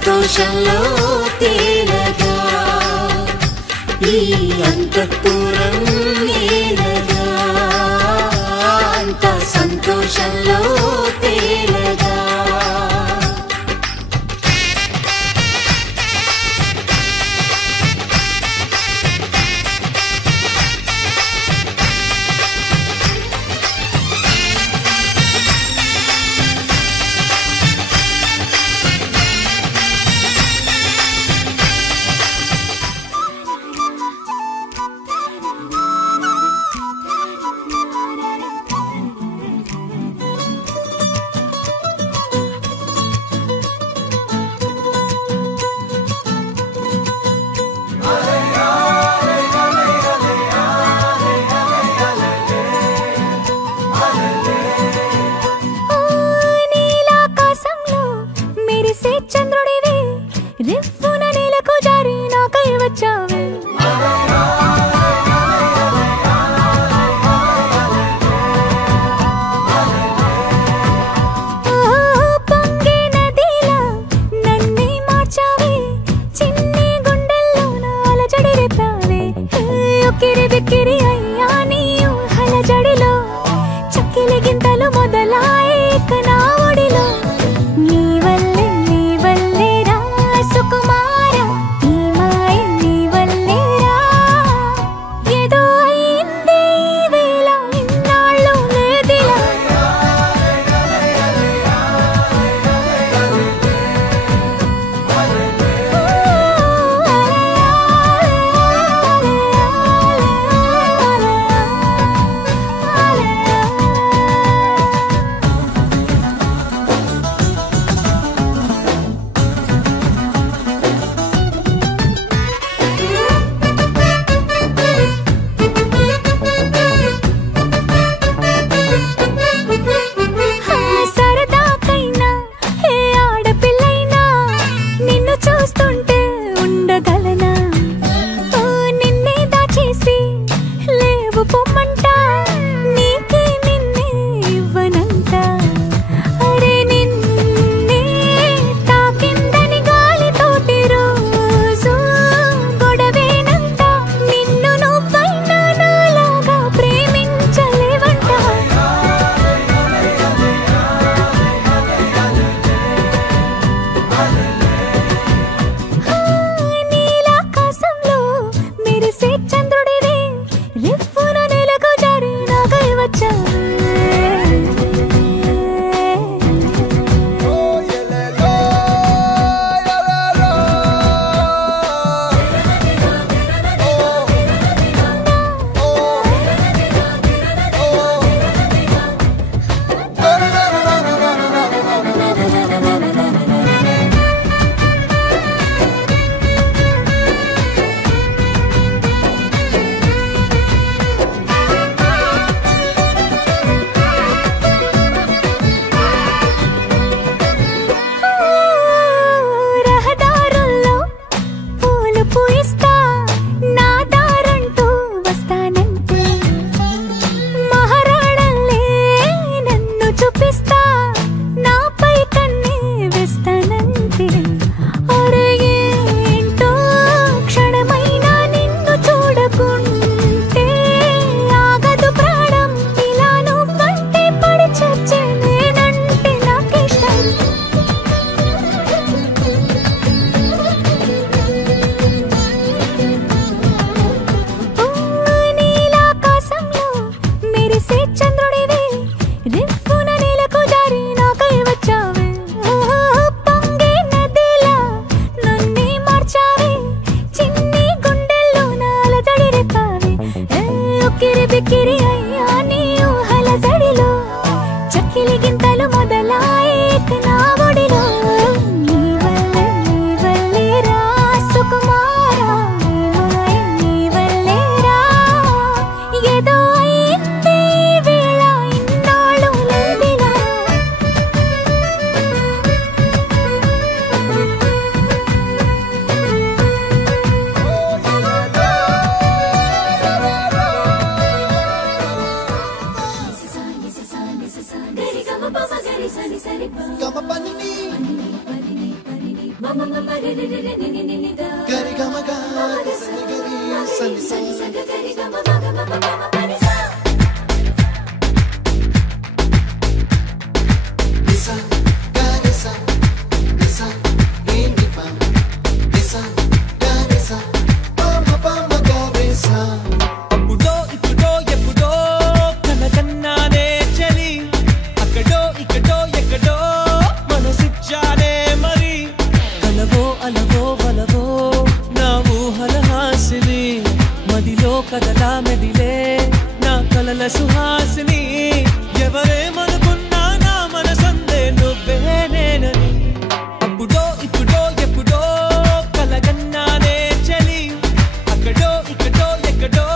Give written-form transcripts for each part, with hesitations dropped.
సంతోషంలో తేలగా ఈ అంతఃపురం నేలగా అంత సంతోషంలో తేలగా కదలా మెదిలే నా కలల సుహాసిని ఎవరేమనుకున్నా నా మనసందే నువ్వే నేనని అప్పుడో ఇప్పుడో ఎప్పుడో కలగన్నానే చలి అక్కడో ఇక్కడో ఎక్కడో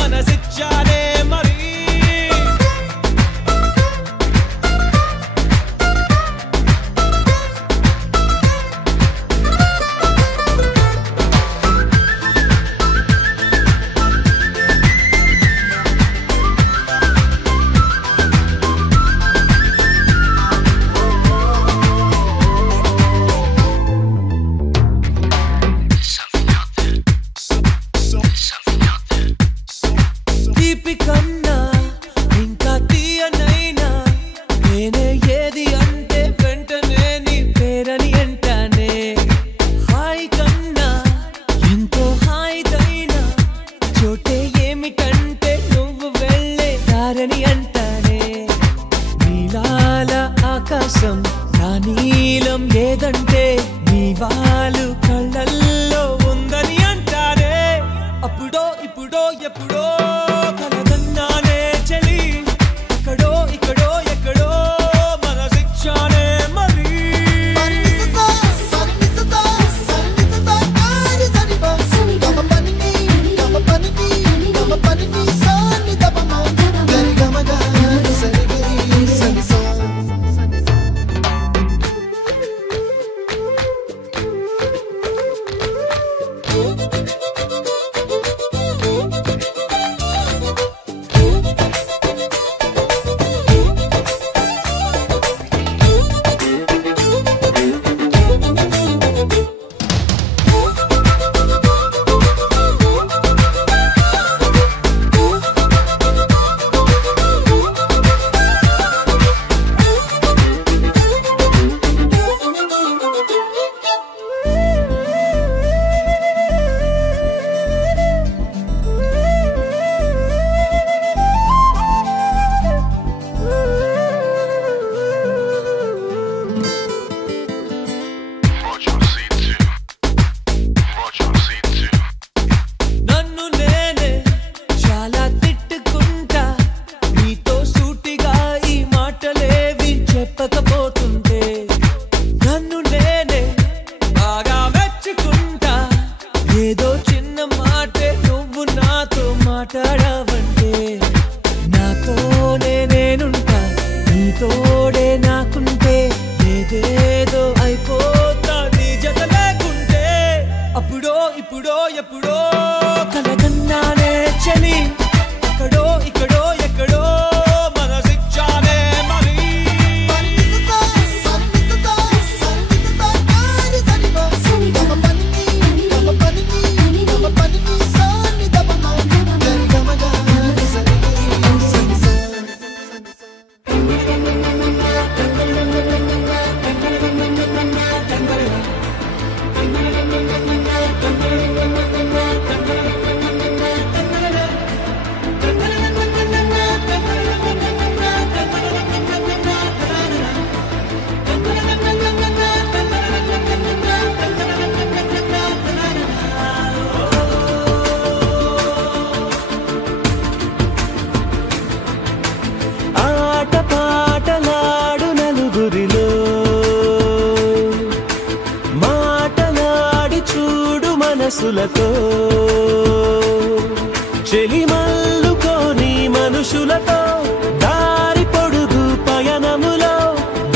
మనసిచ్చానే మరి ఆకాశం నా నీలం ఏదంటే నీ వాలు కళ్ళల్లో ఉందని అంటారే అప్పుడో ఇప్పుడో ఎప్పుడో కలగన్నానే చలి అక్కడో ఇక్కడో ఎక్కడో మనసిచ్చానే మరి ఏదో చిన్న మాటే నువ్వు నాతో మాట్లాడవంటే నాతోనే నేనుంటా నీతోడే నాకుంటే ఏదేదో అయిపోతా నీ జత లేకుంటే అప్పుడో ఇప్పుడో ఎప్పుడో కలగన్నానే చలి అక్కడో ఇక్కడో ఎక్కడో మనసిచ్చానే మరి మనసులతో చెలిమల్లుకోని మనుషులతో దారి పొడుగు పయనములో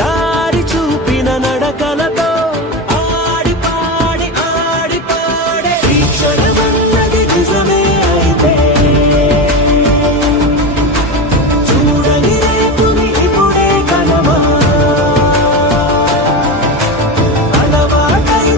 దారి చూపిన నడకలతో ఆడి పాడే ఈ క్షణమన్నది నిజమే అయితే చూడని రేపుని ఇప్పుడే కలమా అలవాటై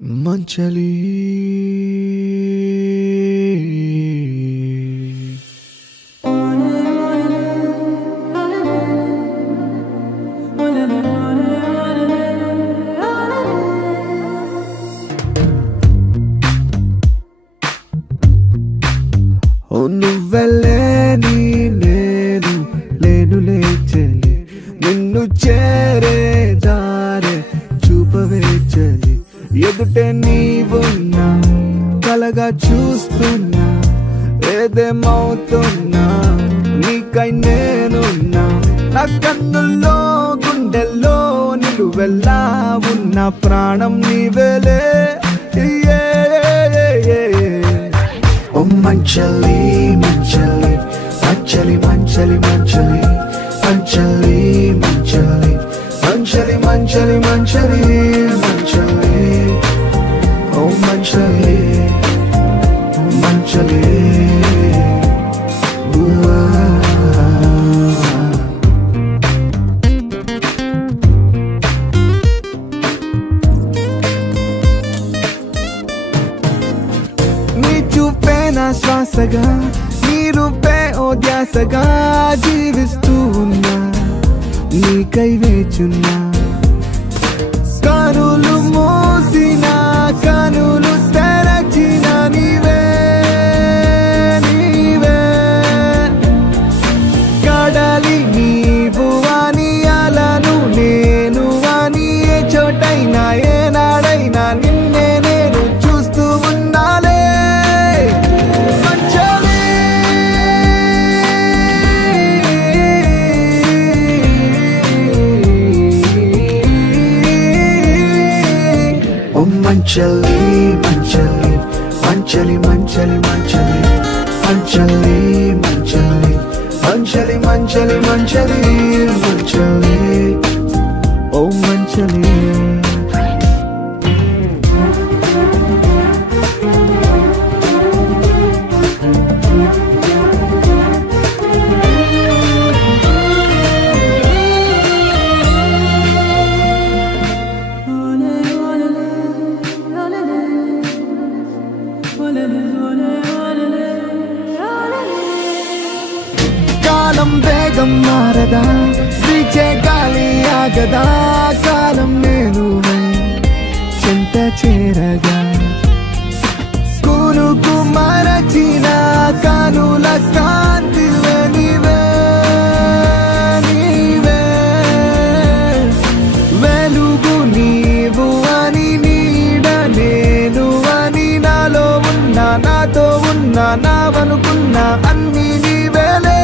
మంచలి నువ్వెళ్ళే నేను లేను లేచలి నిన్ను చేరే దారే చూపవే చలి ఎదుటే నీవున్నా కలగా చూస్తున్నా ఏదేమవుతున్నా నీకై నేనున్నా నా కన్నుల్లో గుండెల్లో నిలువెల్లా ఉన్న ప్రాణం నీవేలే ఓ మంచలి మంచలి మంచలి మంచలి మంచలి మంచలి మంచలి మంచలి మంచలి మంచలి మంచలి ఓ మంచలి మంచలి శ్వాసగా నీ రూపే ఓ ధ్యాసగా జీవిస్తూ ఉన్నా నీకై వేచున్నా కనులు మోసిన కనులు తెరచిన నీవే నీవే కడలి నీవు అని అలను నేను అని ఏ చోటైనా ఏనాడైనా నిన్నే నేను చూస్తూ ఉన్నాలే మంచలి మంచలి మంచలి మంచలి మంచలి మంచలి మంచలి మంచలి మంచలి మంచలి మంచలి ఓ మంచలి కాలం వేగం మారదా వీచే గాలి ఆగదా కాలం నేను చెంత చేరగా స్కూలుకు మరచిన కానుల కాంతివే నీవే నీవే వెలుగు నీవు అని నీడ నేను అని నాలో ఉన్నా నాతో ఉన్నా నావనుకున్నా అన్ని నీవేలే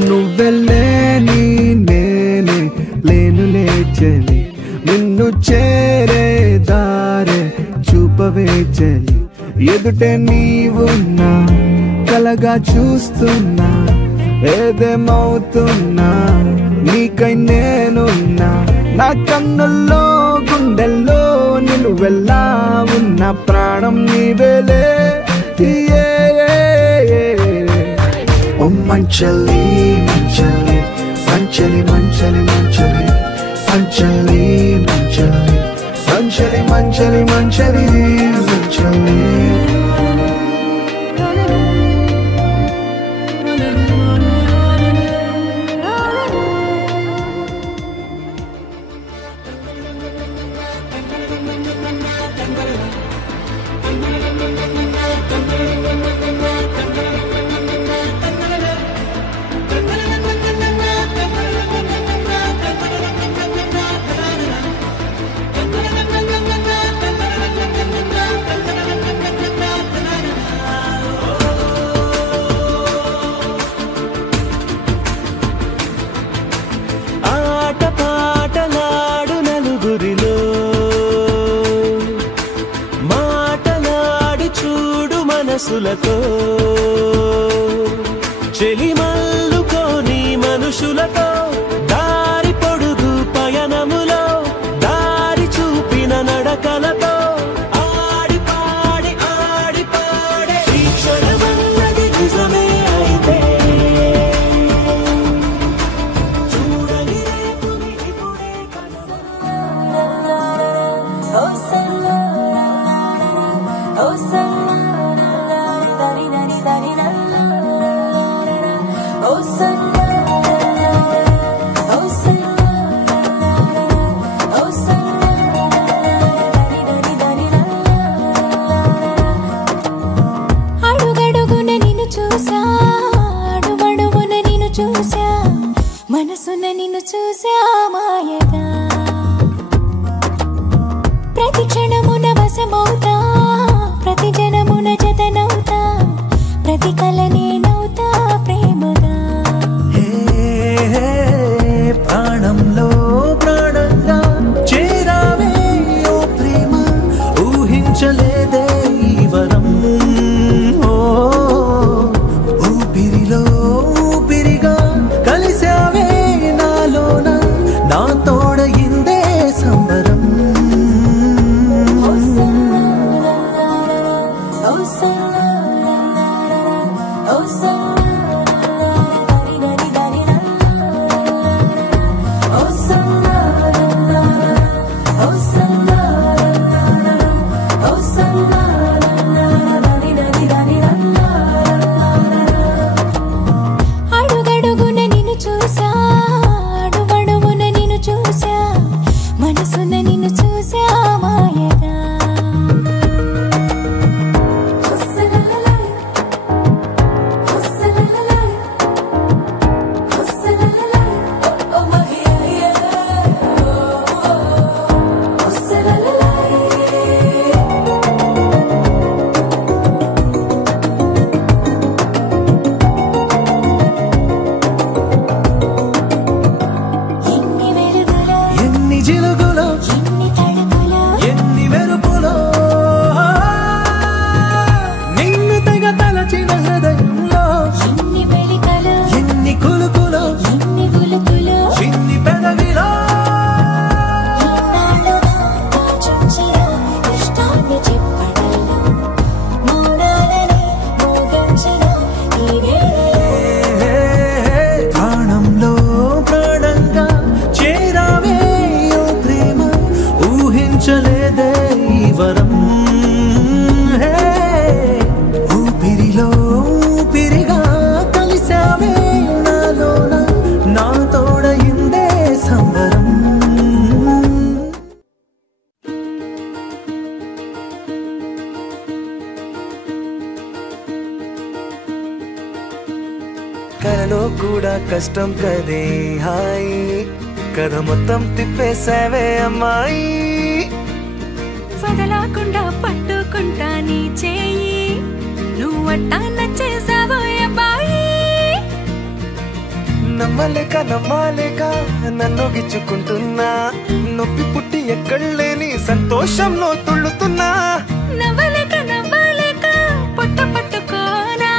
నువ్వెళ్ళే నేనే లేను లేచలి నిన్ను చేరే దారే చూపవే చలి ఎదుటే నీవున్నా కలగా చూస్తున్నా ఏదేమవుతున్నా నీకై నేనున్నా నా కన్నుల్లో గుండెల్లో నిలువెల్లా ఉన్న ప్రాణం నీవేలే ఓ మంచలి మంచలి మంచలి మంచలి మంచలి మంచలి మంచలి మంచలి మంచలి మంచలి మంచలి మనసులతో చెలిమల్లుకోని మనుషులతో దారి పొడుగు పయనములో దారి చూపిన నడకలతో ఆడి పాడి అడుగడుగున నిన్ను చూసా అడుగడుగున నిన్ను చూసా మనసున నిన్ను చూసా మాయగా ప్రతి క్షణమున వశమవుతా ప్రతి జనమున జతనవుతా ప్రతి కల నేనవుతా ప్రేమగా ప్రాణంలో ప్రాణంగా చేరావే ఓ ప్రేమ ఊహించలేదే ఈ వరం ఊపిరిలో ఊపిరిగా కలిసావే నాలోన నా తోడయిందే సంబరం అడుగడుగున నిన్ను చూసా అడుగడుగున నిన్ను చూసా మనసున నిన్ను చూసా మాయగా ఎన్ని జిలుగులో ఎన్ని మెరుపులో నిన్ను తెగ తలచిన హృదయంలో ఎన్ని కులుకులో చిన్ని పెదవిలో ప్రాణంలో ప్రాణంగా చేరావే ఓ ప్రేమ ఊహించలేదే ఈ వరం ఊపిరిలో ఊపిరిగా కలిసావే నాలోన నా తోడయిందే సంబరం కలలో కూడా కష్టం కదే హాయ్ కథ మొత్తం తిప్పేసావే అమ్మాయి వదలకుండా పట్టుకుంటా నీ చేయి నువ్వట్టా నచ్చేసావో అబ్బాయి నమ్మలేక నమ్మాలేక నన్ను గిచ్చుకుంటున్నా నొప్పి పుట్టి ఎక్కడలేని సంతోషంలో తుళ్ళుతున్నా నవ్వలేక నవ్వలేక పొట్ట పట్టుకోనా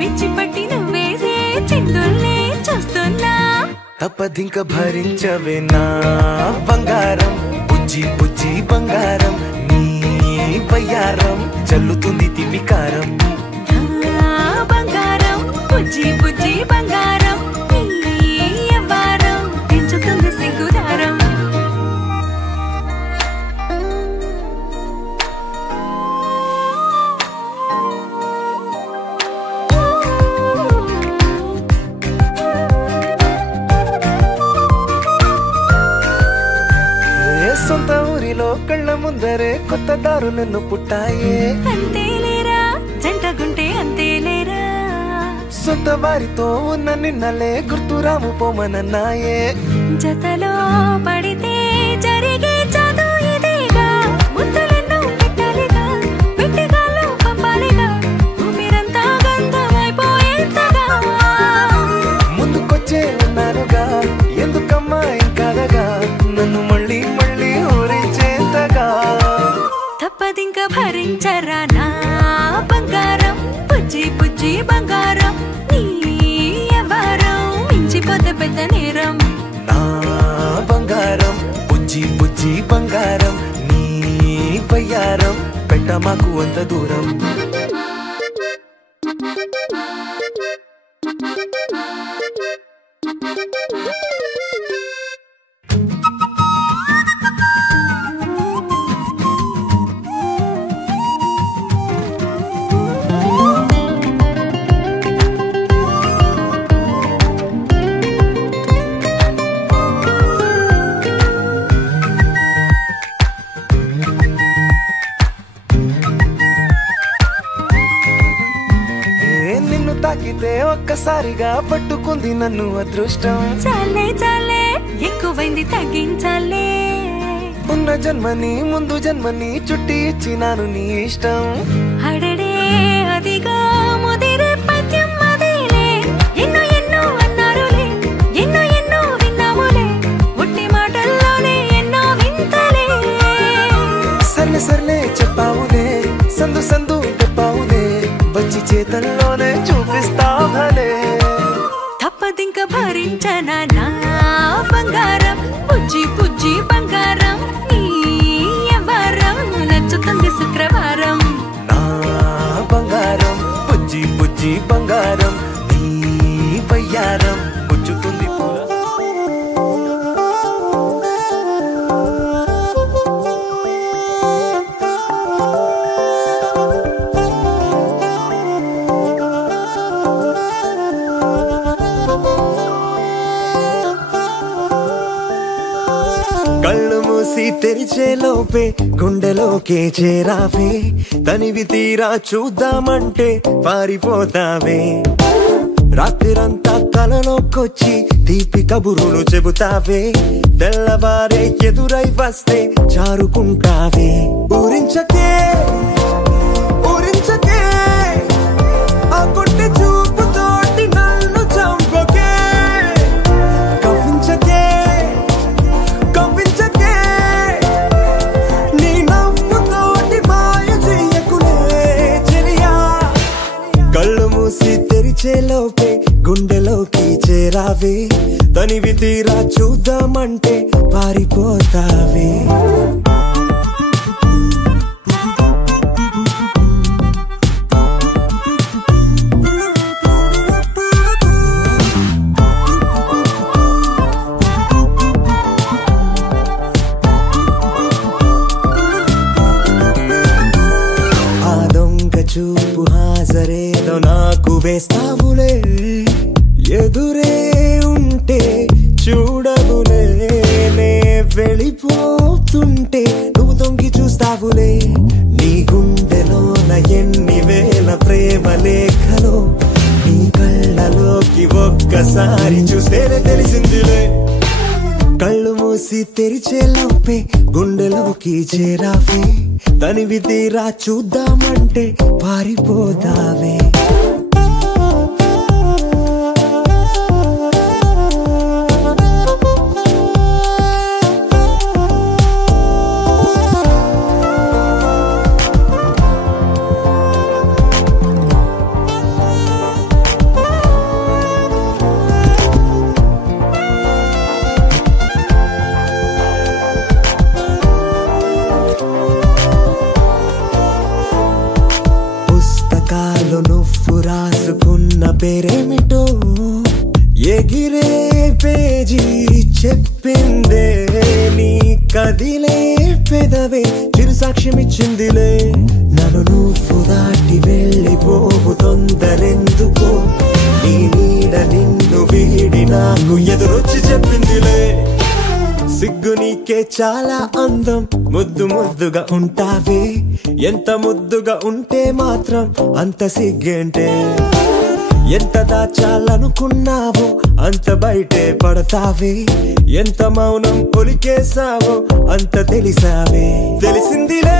పిచ్చి పట్టి నువ్వేసే చిందుల్ని చూస్తున్నా తప్పదింక భరించవే నా బంగారం బుజ్జి బుజ్జి బంగారం నీ వయ్యారం చల్లుతుంది తిమికారం బంగారం బుజ్జి బుజ్జి బంగారం నీ యవ్వారం పెంచుతుంది సిగ్గుదారం సొంత ఊరిలో కళ్ళ ముందరే కొత్త దారులను పుట్టాయే అంతేలేరా జంటగుంటే అంతేలేరా సొంత వారితో ఉన్న నిన్నలే గుర్తురాము పోమనన్నాయే జతలో పడితే జరిగే చదువు ఇదేగా ముద్దలెన్నో పెట్టాలిగా పెట్టిగాల్లో పంపాలిగా ఊపిరంతా గంతమైపోయేంతగా ముందుకొచ్చే ఉన్నానుగా ఎందుకమ్మా ఇంకాదగా నన్ను మళ్ళీ మళ్ళీ ఊరించేంతగా తప్పదింక భరించరా నా బంగారం బుజ్జి బుజ్జి బంగారం నీ యవ్వారం మించిపోతే పెద్ద నేరం నా బంగారం బుజ్జి బుజ్జి బంగారం నీ వయ్యారం పెట్ట మాకు అంత దూరం తాకితే ఒక్కసారిగా పట్టుకుంది నన్ను అదృష్టం. చాలే చాలే ఎక్కువైంది తగ్గించాలే. ఉన్న జన్మని ముందు జన్మని చుట్టి ఇచ్చినాను నీ ఇష్టం. అడడే అదిగా ముదిరే పద్యం అదేలే. ఎన్నో ఎన్నో అన్నారులే, ఎన్నో ఎన్నో విన్నాములే, ఉట్టి మాటల్లోనే ఎన్నో వింతలే. సర్లే సర్లే చెప్పావులే, సందు సందు చెప్పావులే, వచ్చి చేతల్లోనే చూపిస్తా భలే. తప్పదింక భరించనా నా బంగారం, పుజ్జి పుజ్జి బంగారం. నీ ఎవరం నచ్చుతుంది శుక్రవారం. నా బంగారం పుజ్జి పుజ్జి బంగారం, నీ బయ్యారం పుచ్చుతుంది పూల. కళ్ళు మూసి తెరిచే లోపే గుండెలోకే చేరావే, తనివి తీరా చూద్దామంటే పారిపోతావే. రాత్రిరంతా కలలోకొచ్చి తీపి కబురులు చెబుతావే, తెల్లవారే ఎదురై వస్తే చారుకుంటావే. ఊరించకే ఊరించకే ఆ కొట్టి చూపుతోటి నన్ను చంపకే. కవ్వించకే కవ్వించకే నీ నవ్వుతోటి మాయ చెయ్యకులే చెలియా. కళ్ళు మూసి తెరిచే లోపే గుండెలోకి చేరావే, తనివి తీరా చూద్దామంటే పారిపోతావే. ఆ దొంగ చూపు హాజరేదో నాకు వేస్తావులే, ఎదురే ఉంటే చూడవులే. నే వెళ్ళిపోతుంటే నువ్వు దొంగి చూస్తావులే. నీ గుండెలోన ఎన్ని వేల ప్రేమ లేఖలో నీ కళ్ళలోకి ఒక్కసారి చూస్తేనే తెలిసిందిలే. కళ్ళు మూసి తెరిచే లోపే గుండెలోకి చేరావే, తనివి తీరా చూద్దామంటే పారిపోతావే. పుస్తకాలు నువ్వు రాసుకున్న పేరేమిటో ఎగిరే పేజీ చెప్పిందే. నీ కదిలే పెదవే చిరు సాక్ష్యమిచ్చిందిలే. నన్ను నువ్వు దాటి వెళ్ళిపోవు తొందరెందుకో, నీ నీడ నిన్ను వీడి నాకు ఎదురొచ్చి చెప్పిందిలే. సిగ్గు నీకే చాలా అందం, ముద్దు ముద్దుగా ఉంటావే. ఎంత ముద్దుగా ఉంటే మాత్రం అంత సిగ్గేంటే. ఎంత దాచాలనుకున్నావో అంత బయటే పడతావే. ఎంత మౌనం ఒలికేసావో అంత తెలిసావే. తెలిసిందిలే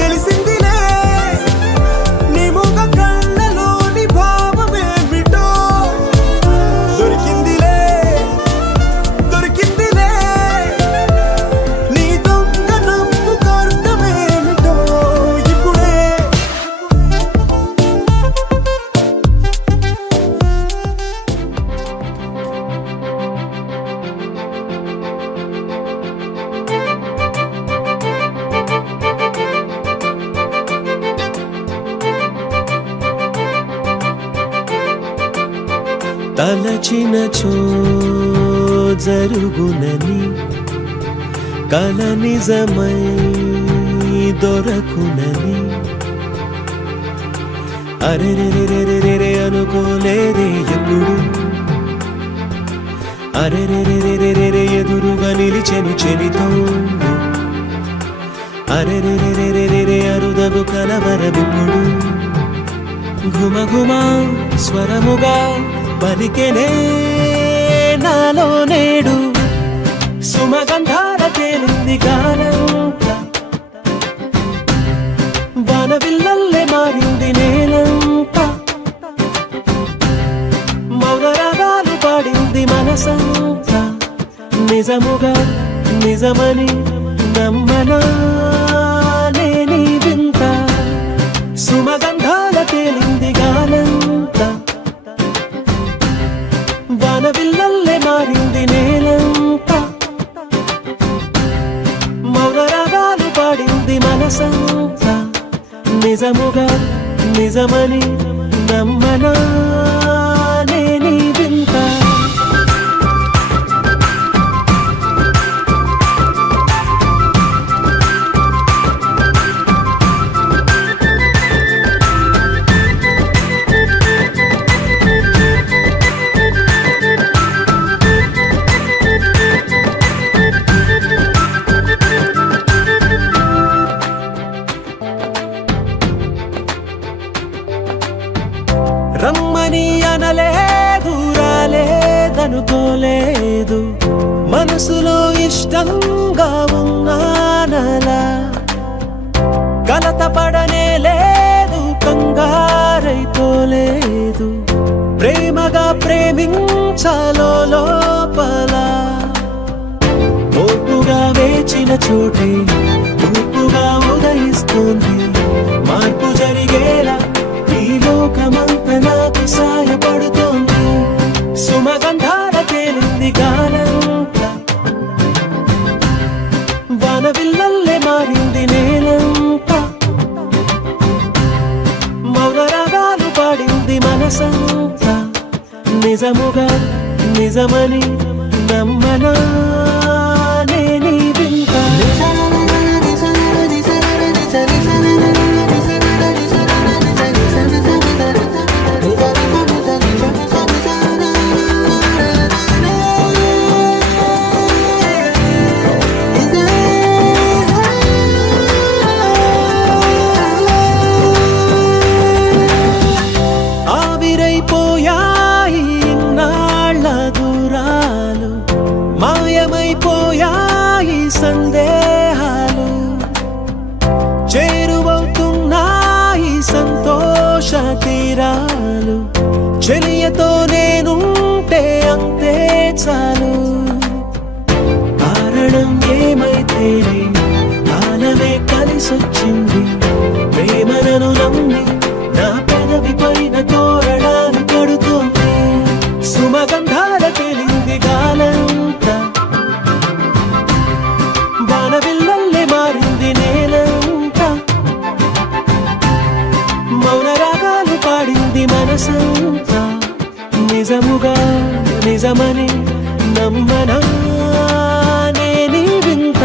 తెలిసిందిలే నీ ముఖ కళ్ళలోని భావమేమిటో. దొరికిందిలే దొరికిందిలే నీ దొంగ నవ్వు అర్థమేమిటో ఇప్పుడే. తలచినచో జరుగునని కల నిజమై దొరకునని అరెరెరెరెరెరె అనుకోలేదే ఎప్పుడు. అరెరెరెరెరెరె ఎదురుగా నిలిచెను చెలితోడు. అరెరెరెరెరెరె అరుదగు కలవరమిప్పుడు. ఘుమఘుమ స్వరముగా పలికెనే నాలో నేడు సుమగంధాల తేలింది గానంతా వానవిల్లల్లే మారింది నేలంతా మౌనరాగాలు పాడింది మనసంతా నిజముగా నిజమని నమ్మనా నేనీ వింత సుమగంధాల తేలింది గానంతా వానవిల్లల్లే మారింది నేలంతా మౌనరాగాలు పాడింది మనసంతా నిజముగా నిజమని నమ్మనా నేనీ వింత రమ్మని అనలేదు రాలేదనుకోలేదు మనసులో ఇష్టంగా ఉన్నానలా కలత పడనే లేదు కంగారైపోలేదు ప్రేమగా ప్రేమించాలో లోపల ఓపుగా వేచిన చోటే ఊపుగా ఉదయిస్తుంది మార్పు జరిగేలా ఈ లోకమంతా నాకు సాయపడుతోంది సుమగంధాల తేలింది గానంతా వానవిల్లల్లే మారింది నేలంతా మౌనరాగాలు పాడింది మనసంతా నిజముగా నిజమని నమ్మనా నేనీ వింత ఆవిరైపోయాయి ఇన్నాళ్ళ దూరాలు మాయమైపోయాయి సందేహాలు చేరువవుతున్నాయి సంతోష తీరాలు చెలియతో నేనుంటే అంతే చాలు కారణం ఏమైతేనే కాలమే కలిసొచ్చింది ప్రేమను నమ్మి నా పెదవి పైన తోరణాలు కడుతోంది సుమగంధాల తేలింది గాలంతా వానవిల్లల్లే మారింది నేలంతా మౌనరాగాలు పాడింది మనసంతా నిజముగా నిజమని నమ్మనా నేనీ వింత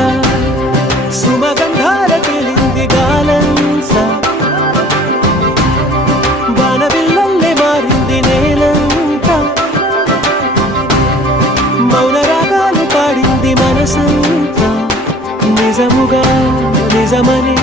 సుమగంధాల తేలింది గాలంతా వానవిల్లల్లే మారింది నేలంతా మౌనరాగాలు పాడింది మనసంతా నిజముగా నిజమని